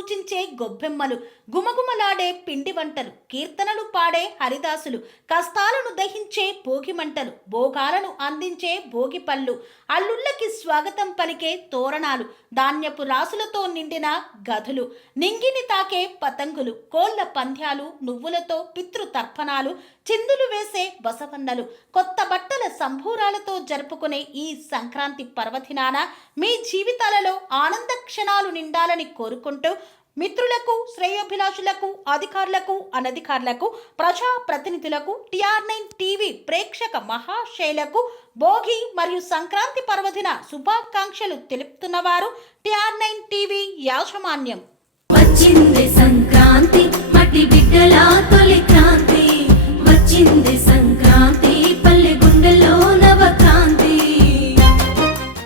సూచించే గొబ్బెమ్మలు, గుమగుమలాడే పిండి వంటలు, కీర్తనలు పాడే హరిదాసులు, కష్టాలను దహించే భోగి మంటలు, భోగాలను అందించే భోగి పళ్ళు, అల్లుళ్ళకి స్వాగతం పలికే తోరణాలు, ధాన్యపు రాసులతో నిండిన గదులు, నింగిని తాకే పతంగులు, కోళ్ల పంద్యాలు, నువ్వులతో పితృతర్పణాలు, చిందులు వేసే బసవన్నలు, కొత్త బట్టల సంభూరాలతో జరుపుకునే ఈ సంక్రాంతి పర్వదినాన మీ జీవితాలలో ఆనంద క్షణాలు నిండాలని కోరుకుంటూ మిత్రులకు, శ్రేయోభిలాషులకు, అధికారులకు, అనధికారులకు, ప్రజా ప్రతినిధులకు, TR9 టీవీ ప్రేక్షక మహాశైలకు భోగి మరియు సంక్రాంతి పర్వదిన శుభాకాంక్షలు తెలుపుతున్నవారు TR9 టీవీ యాజమాన్యం. వచ్చింది సంక్రాంతి, మట్టి బిడ్డల తొలి క్రాంతి, వచ్చింది సంక్రాంతి.